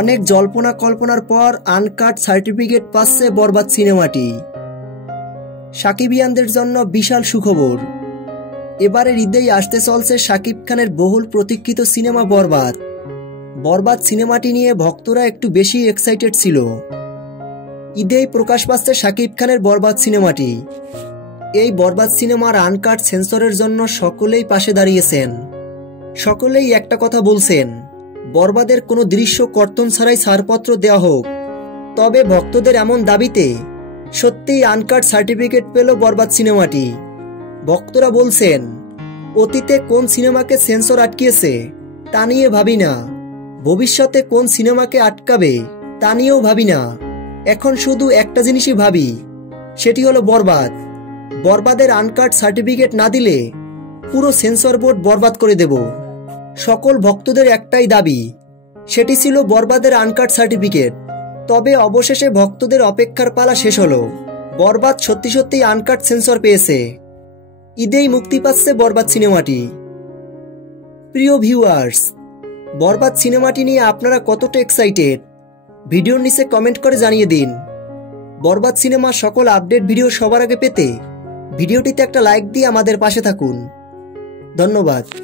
অনেক জল্পনা কল্পনার পর আনকাট সার্টিফিকেট পাচ্ছে বরবাদ সিনেমাটি। সাকিবিয়ানদের জন্য বিশাল সুখবর, এবারের ঈদেই আসতে চলছে শাকিব খানের বহুল প্রতীক্ষিত সিনেমা বরবাদ। বরবাদ সিনেমাটি নিয়ে ভক্তরা একটু বেশি এক্সাইটেড ছিল। ঈদেই প্রকাশ পাচ্ছে শাকিব খানের বরবাদ সিনেমাটি। এই বরবাদ সিনেমার আনকাট সেন্সরের জন্য সকলেই পাশে দাঁড়িয়েছেন। সকলেই একটা কথা বলছেন, বরবাদের কোনো দৃশ্য কর্তন ছাড়াই ছাড়পত্র দেওয়া হোক। তবে ভক্তদের এমন দাবিতে সত্যিই আনকাট সার্টিফিকেট পেল বরবাদ সিনেমাটি। ভক্তরা বলছেন, অতীতে কোন সিনেমাকে সেন্সর আটকিয়েছে তা নিয়ে ভাবি না, ভবিষ্যতে কোন সিনেমাকে আটকাবে তা নিয়েও ভাবি না, এখন শুধু একটা জিনিসই ভাবি, সেটি হলো বরবাদ। বরবাদের আনকাট সার্টিফিকেট না দিলে পুরো সেন্সর বোর্ড বরবাদ করে দেব। সকল ভক্তদের একটাই দাবি, সেটি ছিল বরবাদের আনকাট সার্টিফিকেট। তবে অবশেষে ভক্তদের অপেক্ষার পালা শেষ হলো। বরবাদ সত্যি সত্যি আনকাট সেন্সর পেয়েছে। ঈদেই মুক্তি পাচ্ছে বরবাদ সিনেমাটি। প্রিয় ভিউয়ার্স, বরবাদ সিনেমাটি নিয়ে আপনারা কতটা এক্সাইটেড ভিডিওর নিচে কমেন্ট করে জানিয়ে দিন। বরবাদ সিনেমার সকল আপডেট ভিডিও সবার আগে পেতে ভিডিওটিতে একটা লাইক দিয়ে আমাদের পাশে থাকুন। ধন্যবাদ।